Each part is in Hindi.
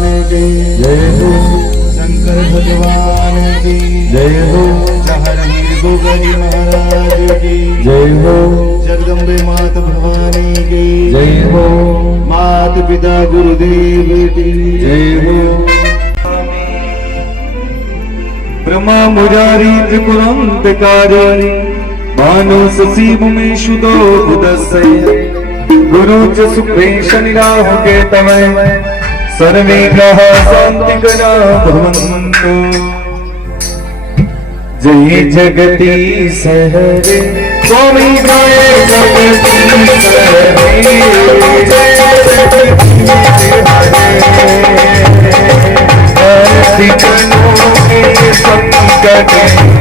की जय हो, शंकर भगवान की जय हो, हर वीर गोगरी महाराज की जय हो, जगदम्बे मात भवानी की जय हो, मात पिता गुरुदेव की जय हो। ब्रह्मा मुरारी त्रिपुरांतकारी मानो शशि उमेशु दो बुधस्य गुरु च शुक्रे शनि राहु केतवे सर्वे ग्रह शांतिकरा भवन्तु। जय जगदीश हरे स्वामी जय जगदीश हरे जय जगदीश हरे कनो के संकट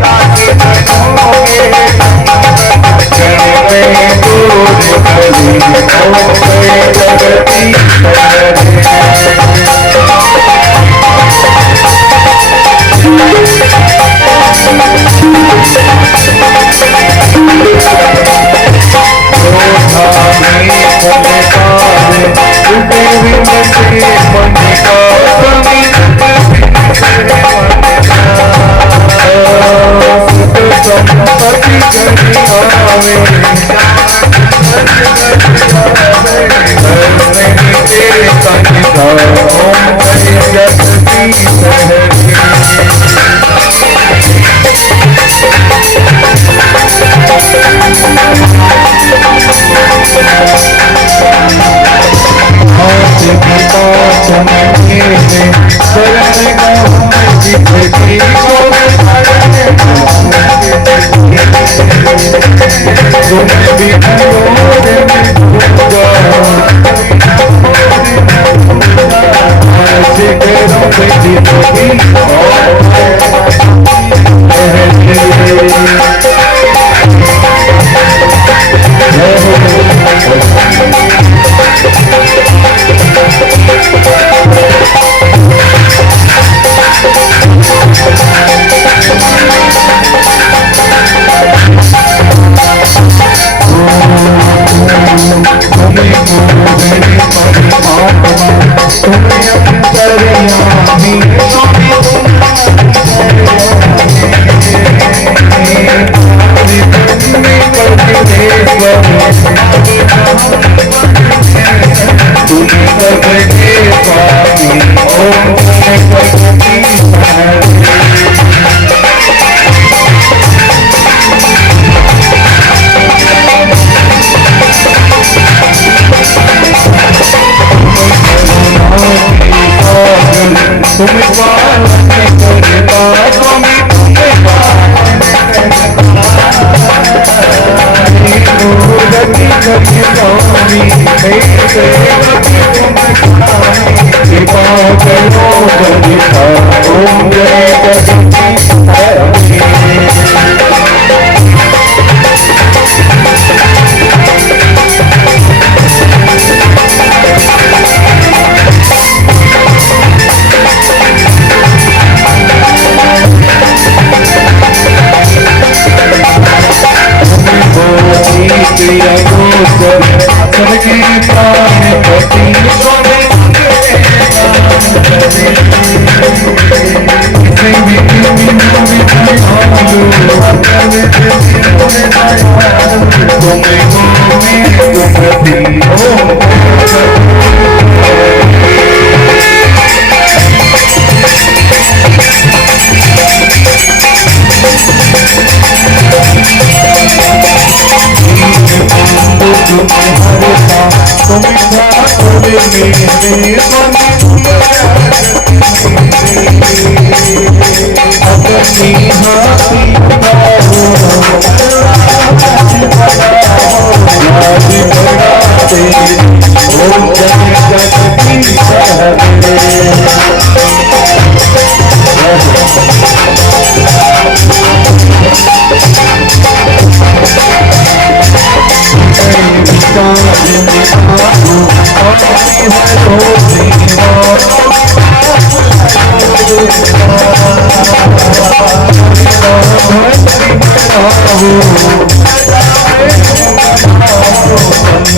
ताके कनो के जय दूर करी ओ जय जगदीश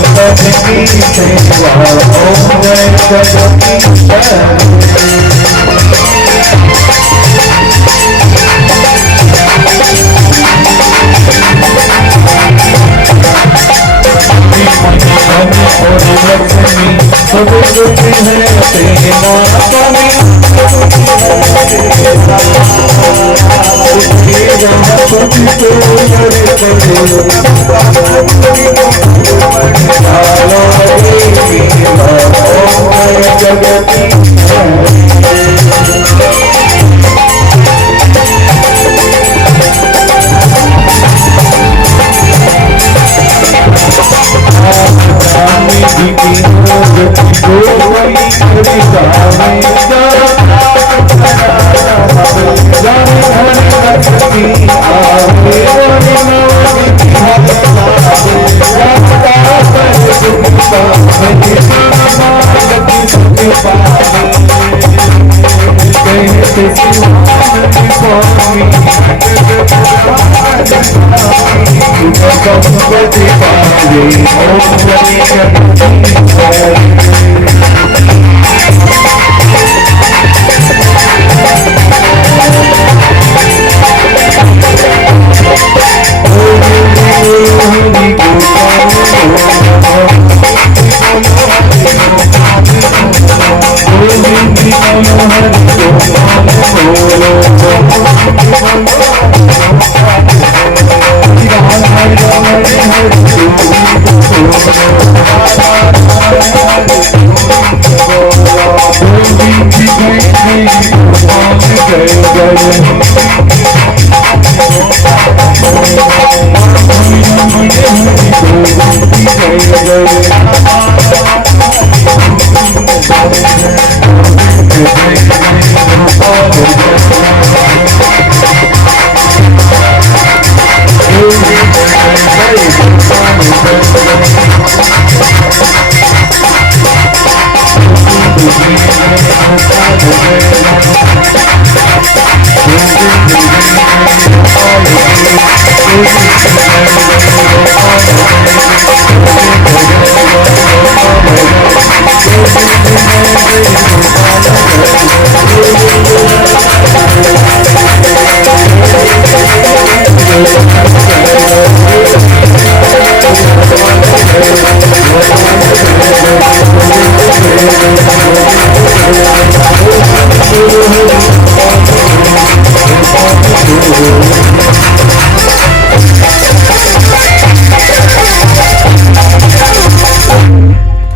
संकट की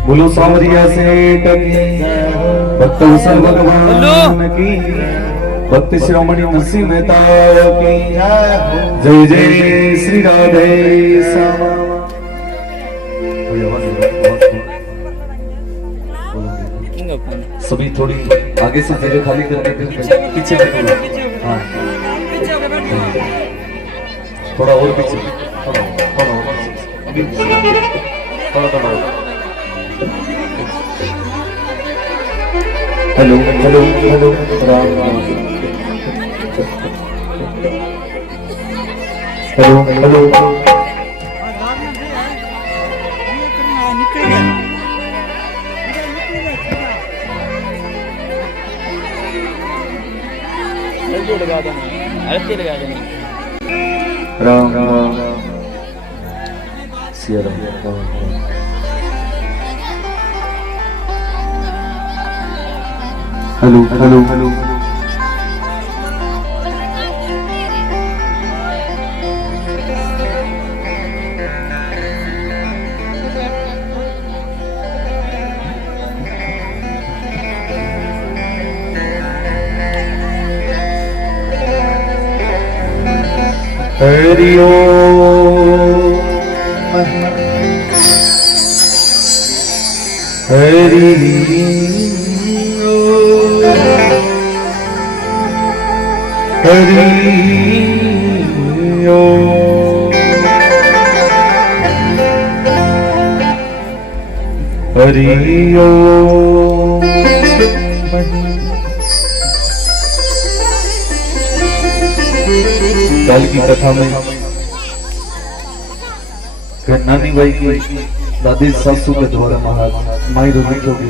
बोलो सांवरिया सेठ की, भक्त हुसैन भगवान की, भक्त शिरोमणि नरसिंह मेहता की जय जय श्री राधे श्याम। सभी थोड़ी आगे से जगह खाली करने के पीछे हाँ थोड़ा और पीछे थोड़ा hello hello hello Ram Ram hello hello Ram Ram Siya Ram hello hello hello Hari Om Hari Hari Om Hari Om. कल की कथा में नानी बाई की दादी सासू के द्वारा महाराज माई रोहित हो गई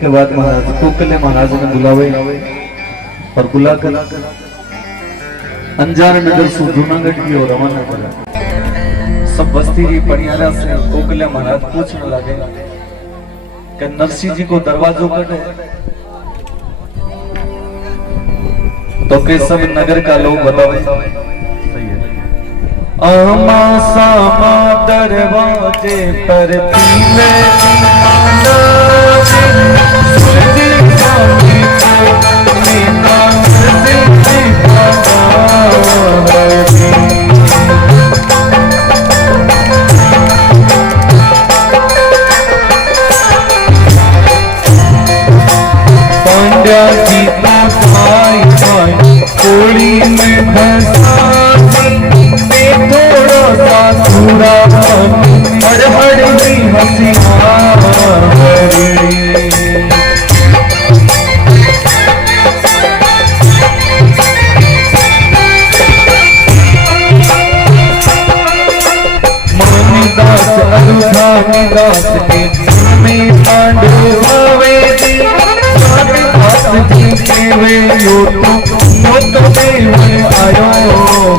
के बाद महाराज कोकले महाराज ने बुलावे और बुलाकर अंजार नगर से जूनागढ़ की ओर रवाना करा। सब बस्ती की पनियारा से कोकले महाराज पूछने लगे कि नरसिंह जी को दरवाजों कटे तो के सब नगर का लोग बतावे आमा सामा दरवाजे पर पीले पांड्या जी कोड़ी में थोड़ा सा सूरा हर हर की हंसिया दास दास के में पांडवे दास जी के वे यो तो देव आयो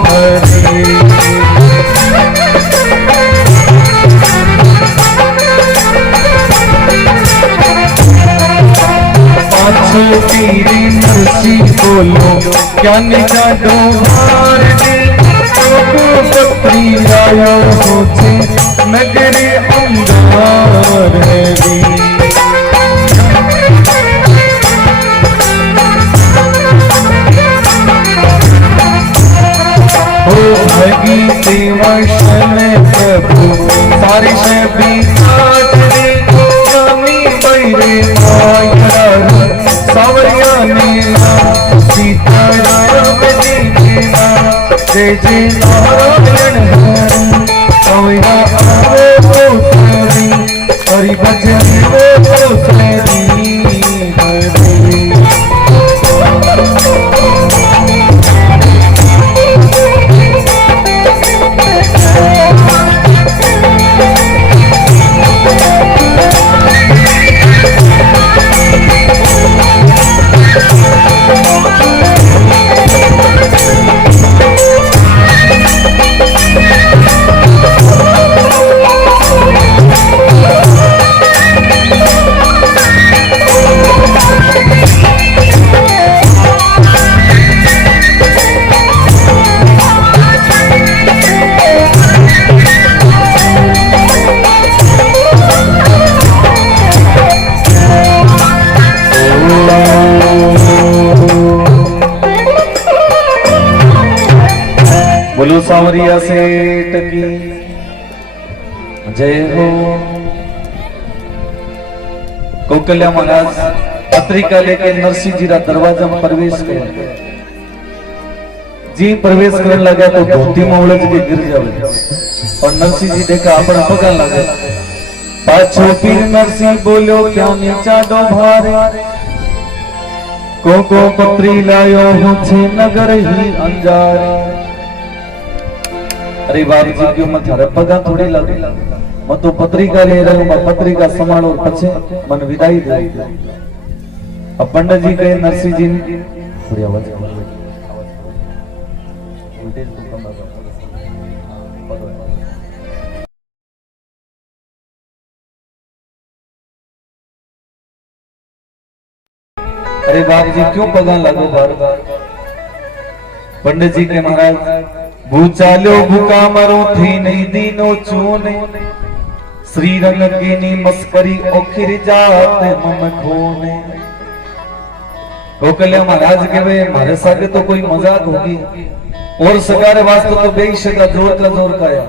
हरे पाछो तेरी नरसिंह बोलो क्या निकालो मार दे पत्री लायो होते नगरे अंगार है हो भगी सेवा प्रभु सारे शबी काटरे स्वामी बैरे माया सावरिया नीला सीताराम जी नीला जय जय नारायण हरि आवो हरि भजन वो हरि बोलो सावरिया सेठ की जय हो। कौकल्या महाराज पत्रिका लेके नरसिंह जी रा दरवाजा में प्रवेश किया जी प्रवेश करने लगा तो धोती में उलझ के गिर जावे और नरसिंह जी देखा अपना पकड़ लगा पाछो पीर नरसिंह बोलो क्या नीचा दो भारे को पत्री लायो हूँ छे नगर ही अंजारे। अरे बाबू जी क्यों मत थारे पगा थोड़ी लगे मैं तो पत्रिका ले रहा हूँ पत्रिका संभाल और पछे मन विदाई दे। अब पंडित जी कहे नरसिंह जी थोड़ी आवाज अरे बाबू जी क्यों पगा लगो बार बार। पंडित जी के महाराज भूचालो भूका मरो थी नहीं दीनो चूने श्री रंग की नी मस्करी ओखिर जाते मम खोने। कौकल्या महाराज के वे हमारे साथ तो कोई मजाक होगी और सगारे वास्ते तो बेईश का जोर काया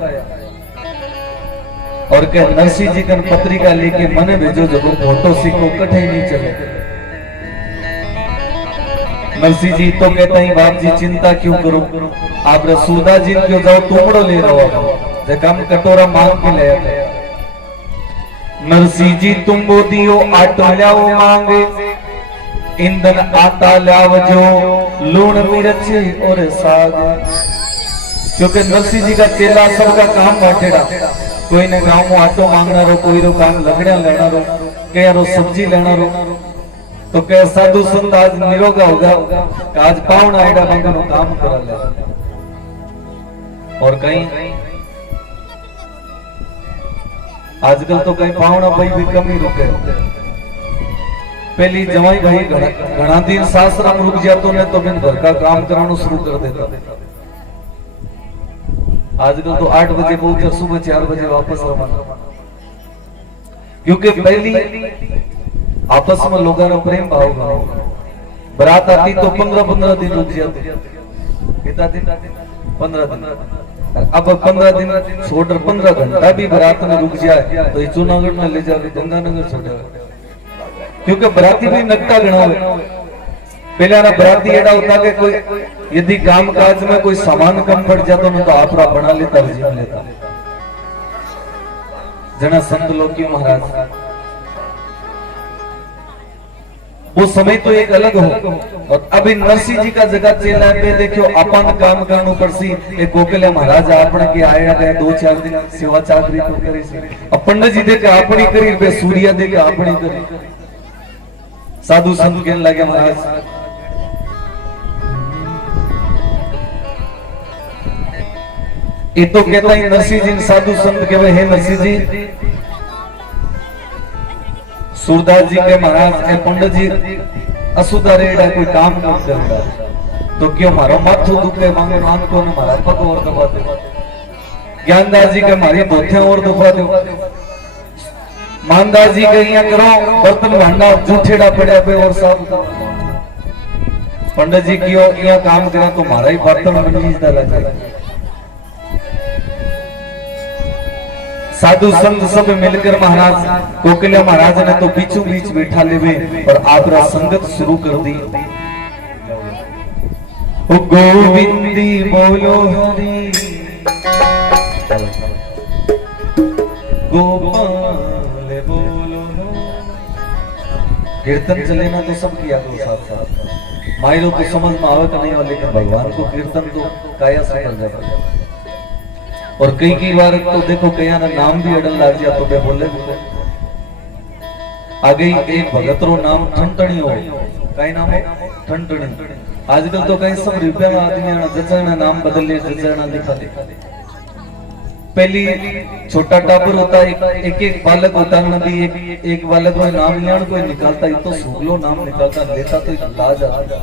और के नरसिंह जी कन पत्रिका लेके मने भेजो जब फोटो सीखो कठे नहीं चले। नरसिंह जी तो कहता ही बाप जी चिंता क्यों करो आप रसूदा जी क्यों जाओ तुमड़ो ले रहो जम कटोरा मांग के ले नरसिंह जी तुम बोदियो आटो लाओ मांगे ईंधन आता लाव जो लूण मिर्च और साग। क्योंकि नरसिंह जी का चेला सबका काम बांटेड़ा कोई ने गांव में आटो मांगना रो कोई रो काम लकड़ियां लेना रो कह रो सब्जी लेना रो तो क्या साधु संत आज निरोगा होगा आज पावन आएगा मंगल काम करा ले। और कहीं आजकल तो कहीं पावना भाई भी कम ही रुके। पहली जवाई भाई घना दिन सासरा में रुक जातो ने तो बिन घर का काम कराना शुरू कर देता। आजकल तो 8 बजे बोलकर सुबह 4 बजे वापस रवाना, क्योंकि पहली आपस में लोगों का प्रेम भाव था। बारात आती तो 15-15 दिन रुक जाते, कितना दिन? 15 दिन। अब 15 दिन छोड़कर 15 घंटा भी बारात में रुक जाए तो ये जूनागढ़ में ले जाके गंगानगर छोड़ा, क्योंकि बराती भी नकटा गणा हो। पहले ना बराती एडा होता कि कोई यदि काम काज में कोई सामान कम पड़ जाता तो आपरा बना लेता, जीव लेता। जना संत लोग की महाराज वो समय तो एक अलग हो। और अभी नरसिंह जी का जगह चेला पे देखियो अपन काम करनो पड़सी। एक कोकले महाराज आपने के आया गए 2-4 दिन सेवा चाकरी तो करी से। अब पंडित जी देखे आपनी करी, बे सूर्य देखे आपनी करी। साधु संत कहने लगे महाराज ये तो कहता ही नरसिंह जी साधु संत के हे नरसिंह जी, सूरदास जी के महाराज पंडित जी असुदा रेड़ा कोई काम नहीं करता तो क्यों मारो माथो दुखे मांगे मान को ने मारा पग और दबा दे। ज्ञानदास जी के मारी बोथे और दबा दो। मानदास जी के यहाँ करो बर्तन भांडा जूठेड़ा पड़ा पे और सब। पंडित जी क्यों यहाँ काम करा तो मारा ही बर्तन मंजीज डाला जाए। साधु संत सब मिलकर महाराज कोकिला महाराज ने तो बीचों बीच बैठा लेवे और आपरा संगत शुरू कर दी। ओ गोविंदी बोलो हरि गोपाल बोलो। कीर्तन चले ना तो सब किया करो साथ साथ। मायरो तो समझ में आवे तो नहीं हो, लेकिन भगवान को कीर्तन तो काया से कर जाता। और कई बार तो देखो कया ना नाम भी अड़न लग गया तो बोले आगे एक भगतरो नाम ठंटणी हो। कई नाम है ठंटणी। आजकल तो कई सब रुपया में आदमी जचना नाम बदल ले, जचना लिखा दे। पहली छोटा टाबर होता एक बालक होता नदी एक बालक को नाम लियान कोई निकालता ही तो सुगलो नाम निकालता लेता तो लाज आता।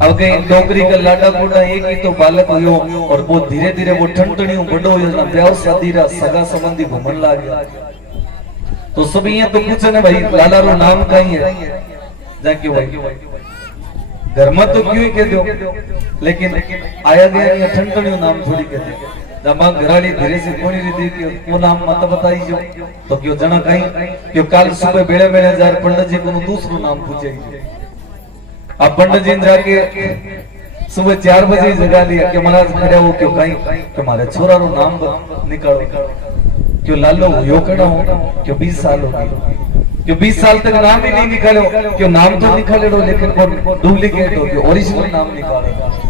अब कहीं डोकरी का लाडा बूढ़ा एक ही तो बालक हुयो और वो धीरे धीरे वो ठंडनी बड़ो हो ब्याह शादी रा सगा संबंधी घूमन लाग गया। तो सब यहाँ तो पूछे ना भाई लाला रो नाम कहीं है जाके भाई घर में तो क्यों ही कह दो, लेकिन आया गया यहाँ ठंडनी नाम थोड़ी कहते। जब घराड़ी धीरे से कोनी रीति कि वो नाम मत बताई जो तो क्यों जना कहीं क्यों काल सुबह बेड़े बेड़े जार पंडित जी को दूसरो नाम पूछेगी। अब पंडित जी जाके सुबह 4 बजे जगा लिया कि महाराज खड़े हो क्यों कहीं तुम्हारे छोरा रो नाम निकालो क्यों लालो यो कड़ा हो क्यों 20 साल हो गए क्यों 20 साल तक नाम ही नहीं निकालो क्यों नाम तो निकाले रो लेकिन वो डुप्लीकेट हो क्यों ओरिजिनल नाम निकालो।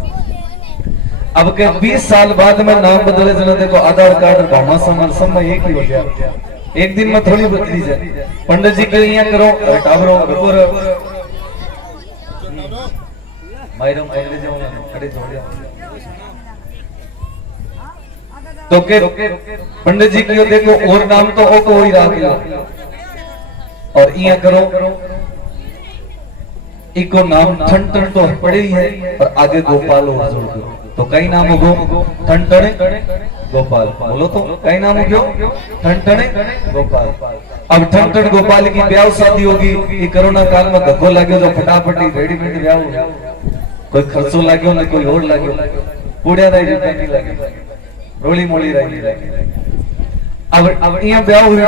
अब के 20 साल बाद में नाम बदले जना देखो आधार कार्ड भामा समान समय एक ही हो गया, एक दिन में थोड़ी बदली जाए। पंडित जी के यहाँ करो टाबरो मायरम अंग्रेज खड़े छोड़िया तो के पंडित जी की देखो और नाम तो ओ को ही रह गया और यहाँ करो इको नाम ठन ठन तो पड़े ही है और आगे गोपाल हो तो कई नाम हो ठन ठने गोपाल बोलो तो कई नाम हो ठन ठने गोपाल। अब ठन ठन गोपाल की ब्याह शादी होगी ये कोरोना काल में धक्को लगे जो फटाफट रेडीमेड ब्याह हो कोई खर्चो लाग्यो ना कोई और लाग्यो पुड़िया रही नहीं लगे रोली मोली रही। अब यहाँ ब्याह हुई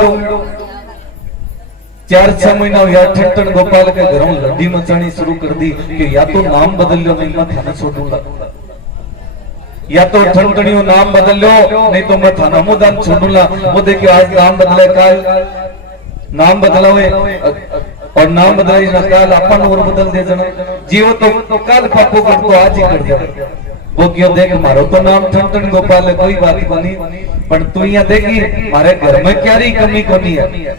4-6 महीना या ठन गोपाल के घरों लड्डी मचानी शुरू कर दी कि या तो नाम बदल लो नहीं मैं थाना छोड़ूंगा, या तो ठनठनियो नाम बदल लो नहीं तो मैं थाना मुदान छोड़ूंगा। वो देखियो आज नाम बदले काल नाम बदला हुए और नाम बदलाई ना काल अपन और बदल दे जना जीव तो काल पापो कर तो आज ही कर दे। वो क्यों देख मारो तो नाम ठनठन गोपाल है कोई बात बनी पर तू यहाँ देखी मारे घर में क्या रही कमी कोनी है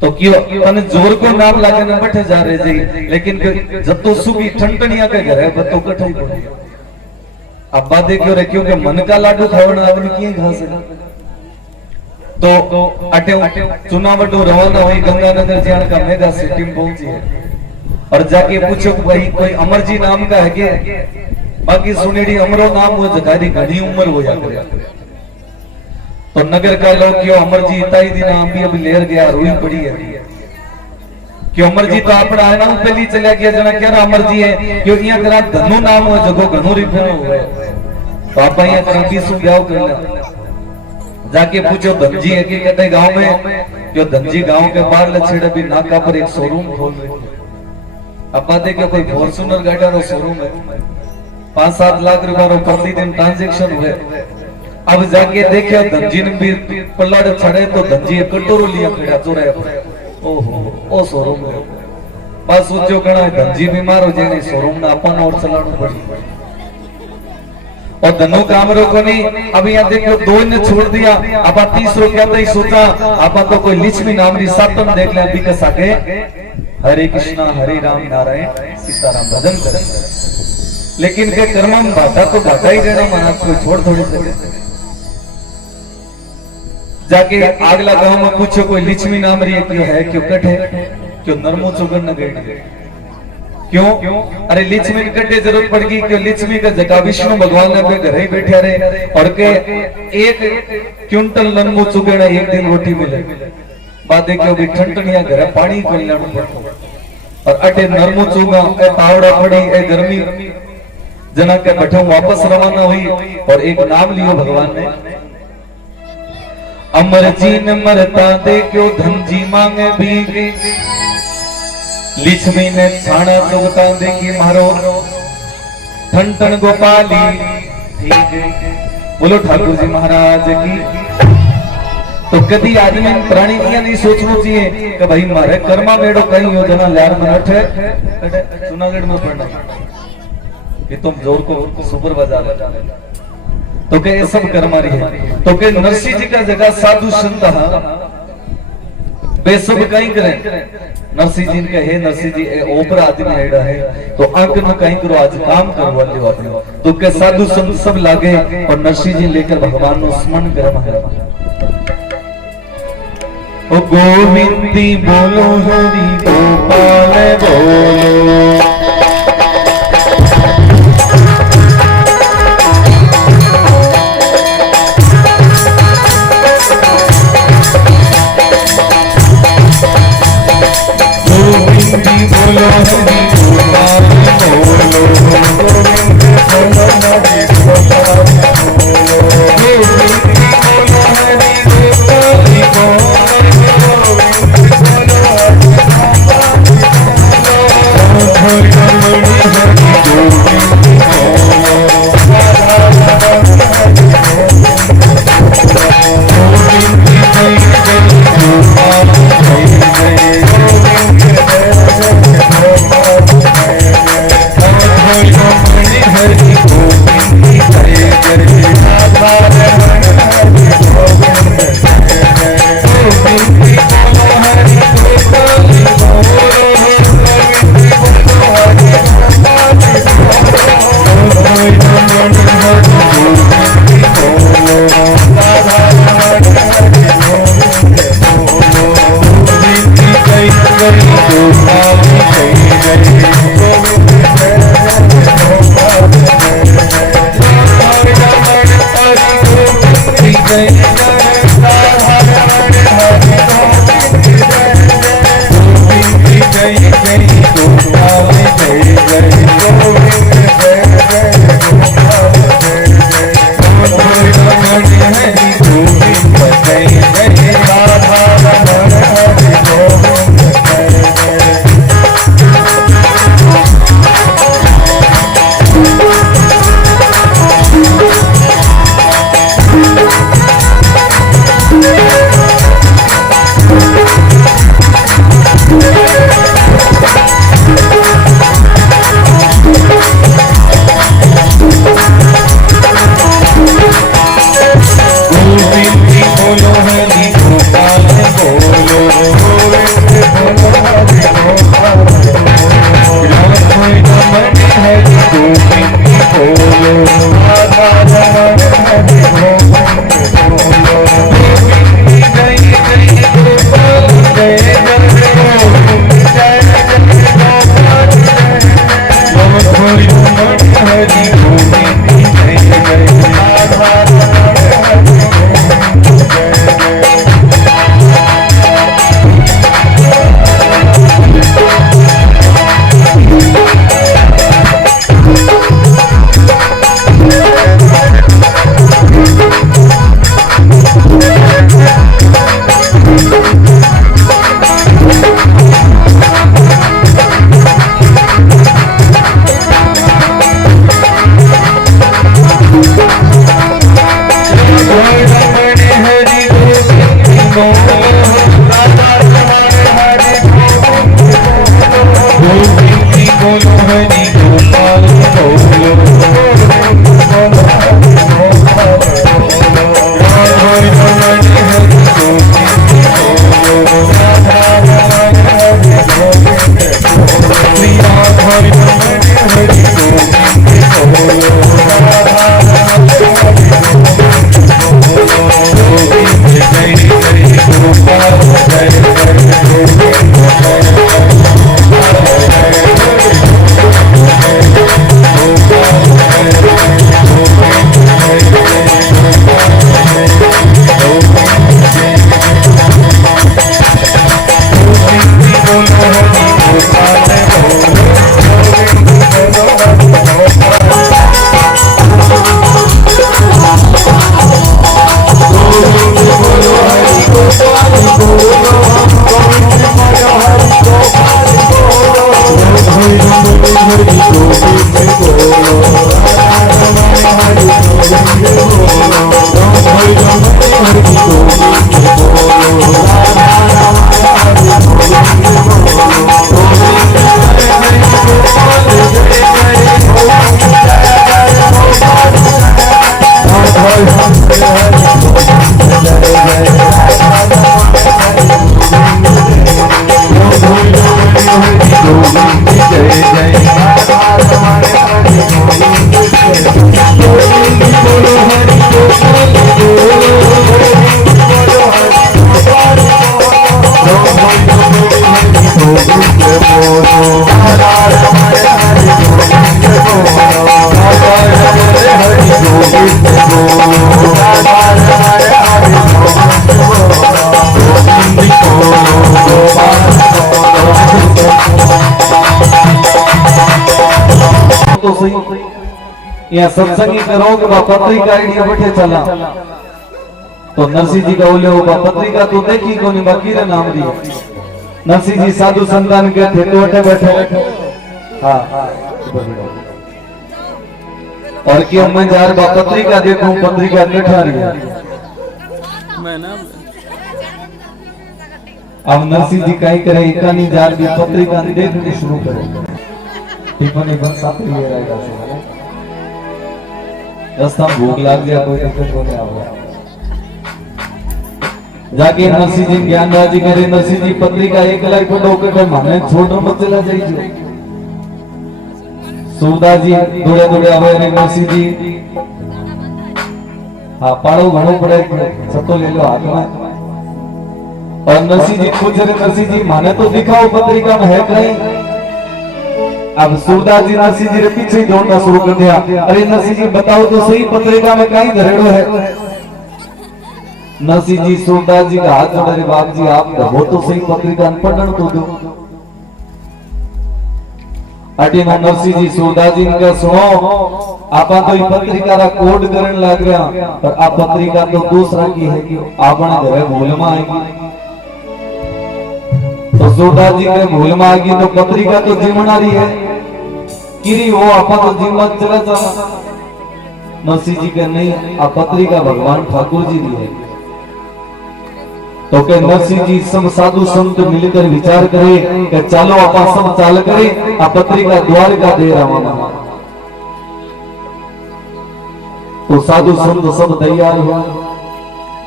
तो क्यों तने जोर को नाम लागे न बैठे जा रहे जी, लेकिन जब तो सुबह ठनठनिया के घर है बतो कठई को अब्बा देखियो रे क्योंकि मन का लाडू खावण आदमी की घास है तो अटे चुनावटो रवाना हुई गंगानगर जान का मेगा सिटी में पहुंची है और जाके पूछो भाई कोई अमर जी नाम का है क्या? बाकी सुनेड़ी अमरो नाम हो जगारी घनी उम्र हो जाती। तो नगर का लोग क्यों अमर जी इताई दी नाम भी अभी लेर गया रोई पड़ी है क्यों अमर जी तो अपना है ना पहली चला गया जना क्या अमर जी है क्यों यहाँ करा धनु नाम हो जगो घनो रिफर हो गए। तो आप यहाँ करा बीसू ब्याह कर जाके पूछो धनजी है कि कहते गांव में जो धनजी गांव के बाहर लछेड़े भी नाका पर एक शोरूम खोल रहे अब देखो कोई फॉर्च्यूनर गाड़ी का शोरूम है 5-7 लाख रुपया प्रतिदिन ट्रांजेक्शन हुए। अब जाके देखे धनजी ने भी पल्लाड़ छड़े तो धनजी कटोरो लिया खड़ा चोरा ओहो ओ शोरूम है बस सोचो गणा धनजी बीमार हो जाए शोरूम ना अपन और चलाना पड़ी और धनु कामरों को नहीं। अब यहाँ देखो 2 ने छोड़ दिया अब 30 रुपया तो ही सोचा आप तो कोई लिच्छवी नाम री सातम देख ले अभी कसा के हरे कृष्णा हरे राम नारायण सीताराम भजन कर लेकिन के कर्म बाटा तो बाटा ही रहना महाराज कोई छोड़ थोड़ी सके। जाके अगला गांव में पूछो कोई लिच्छवी नाम री क्यों है क्यों कट है क्यों नरमो चुगन न गए क्यों अरे लिच्छवी कटे जरूरत पड़ गई क्यों लिच्छवी का जगह विष्णु भगवान ने अपने घर ही बैठे रहे और के 1 क्विंटल नरमो चुगन एक दिन रोटी मिले बात क्यों भी ठंडनिया घर पानी को लेना पड़ता और अटे नरमो चुगा ए तावड़ा पड़ी ए गर्मी जना के बैठो वापस रवाना हुई और एक नाम लियो भगवान ने अमर जी न मरता देखो धन जी मांगे भीगे लिच्छवी ने छाना चुगता देखी मारो ठन ठन गोपाली बोलो ठाकुर जी महाराज की। तो कभी आदमी प्राणी ये नहीं सोचना चाहिए कि भाई मारे कर्मा मेड़ो कहीं हो जना लार में अठे जूनागढ़ में पढ़ना कि तुम जोर को सुपर बजा ले तो के ये सब कर्मा रही है। तो के नरसिंह जी का जगह साधु संत वे सब कहीं करें नरसिंह जी के हे नरसिंह जी ओपरा आदमी आइडा है तो अंक न कहीं करो आज काम करवा ले अपने तो के साधु संत सब लागे और नरसिंह जी लेकर भगवान नु स्मरण करे ओ गोविंदी बोलो हरि गोपाल बोलो सही या सत्संगी करो कि बा पत्रिका आईडिया बैठे चला तो नरसिंह जी का बोले वो पत्रिका तो देखी कोनी बाकी रे नाम दिया नरसिंह जी साधु संतान के थे तो बैठे हाँ और कि मैं जार बा पत्रिका देखूं पत्रिका बैठा रही है अब नरसिंह जी कहीं करे इकानी जार की पत्रिका देखनी शुरू करे टिफिन बन साथ ले रहेगा रास्ता भूख लग गया कोई दिक्कत नहीं आएगा जाके नरसिंह जी ज्ञान राजी करे नरसिंह जी पत्रिका एक लाख फोटो के माने छोड़ मत चला जाइए सुधा जी दौड़े दौड़े आवे रे नरसिंह जी हाँ पाड़ो घणो पड़े सतो ले लो हाथ में और नरसिंह जी पूछ रहे नरसिंह जी माने तो दिखाओ पत्रिका में है कहीं अब सूरदास जी नरसिंह जी रे पीछे दौड़ना शुरू कर दिया अरे नरसिंह जी बताओ तो सही पत्रिका में कहीं धरेड़ो है नरसिंह जी सूरदास जी का हाथ जोड़े बाप जी आप वो तो सही पत्रिका पढ़न तो दो अटीनो नरसिंह जी सूरदास जी का सुनो आपा तो ये पत्रिका रा कोड करन लग गया पर आ पत्रिका तो दूसरा की है कि आपने घरे भूल में आएगी तो सूरदास जी के भूल में आएगी तो पत्रिका तो जीवनारी है किरी वो आपा तो जीवन चला चला नरसिंह जी के नहीं आ पत्रिका भगवान ठाकुर जी दी है तो के नरसिंह जी सब साधु संत मिलकर विचार करे कि चलो आपा सब चाल करे आ पत्रिका द्वारका दे रवाना तो साधु संत सब तैयार हुआ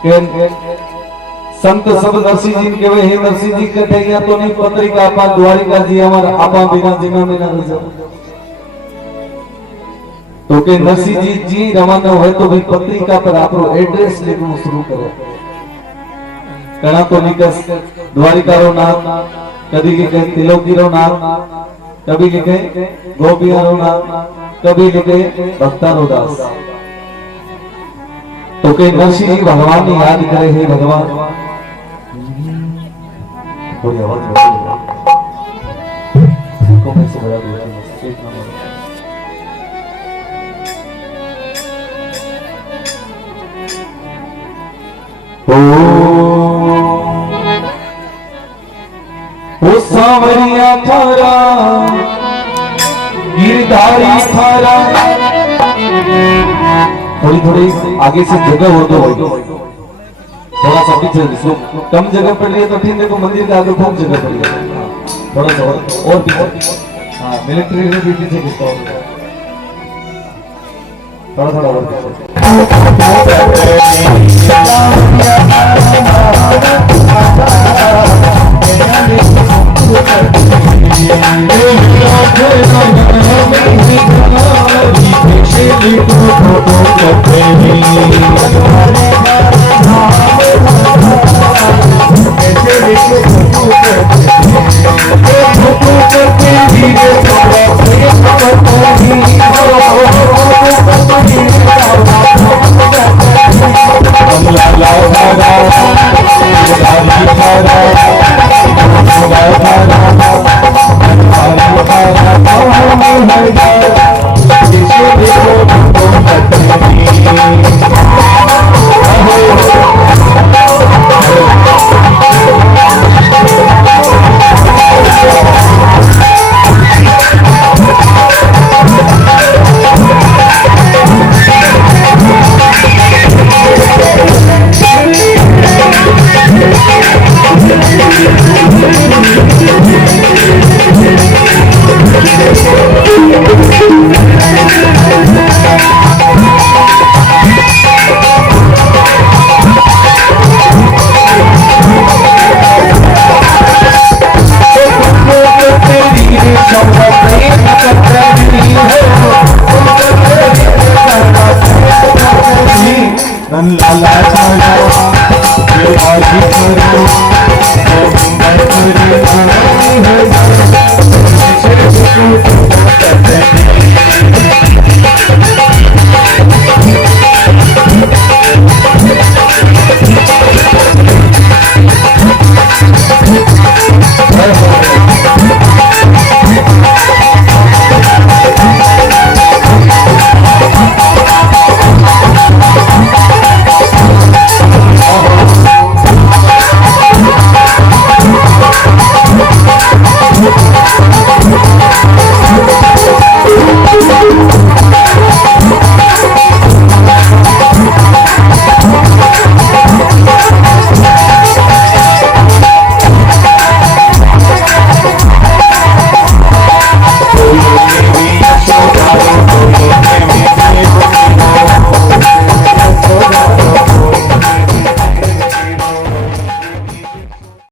के संत सब नरसिंह जी के वे नरसिंह जी कहते हैं तो नहीं पत्रिका आपा द्वारिका जी हमारा आपा बिना जिमा में ना रह तो के नरसिंह जी रवाना हुए तो भी पत्रिका पर आपरो एड्रेस लिखना शुरू करो कणा तो निकस द्वारिका रो नाम कभी लिखे तिलोकी रो नाम कभी लिखे गोपिया रो नाम कभी लिखे भक्ता रो दास तो के नरसिंह जी भगवान ने याद करे हे भगवान थोड़ी आवाज को मैं से बड़ा एक नंबर ओ सांवरिया थारा गिरधारी थारा थोड़ी थोड़ी आगे से जगह हो तो थोड़ा सा पीछे कम जगह पड़ रही है तो ठीक देखो मंदिर के आगे खूब जगह पड़ रही है थोड़ा सा और पीछे हाँ मिलिट्री में भी पीछे खिंचता हो थोड़ा थोड़ा और पीछे लाला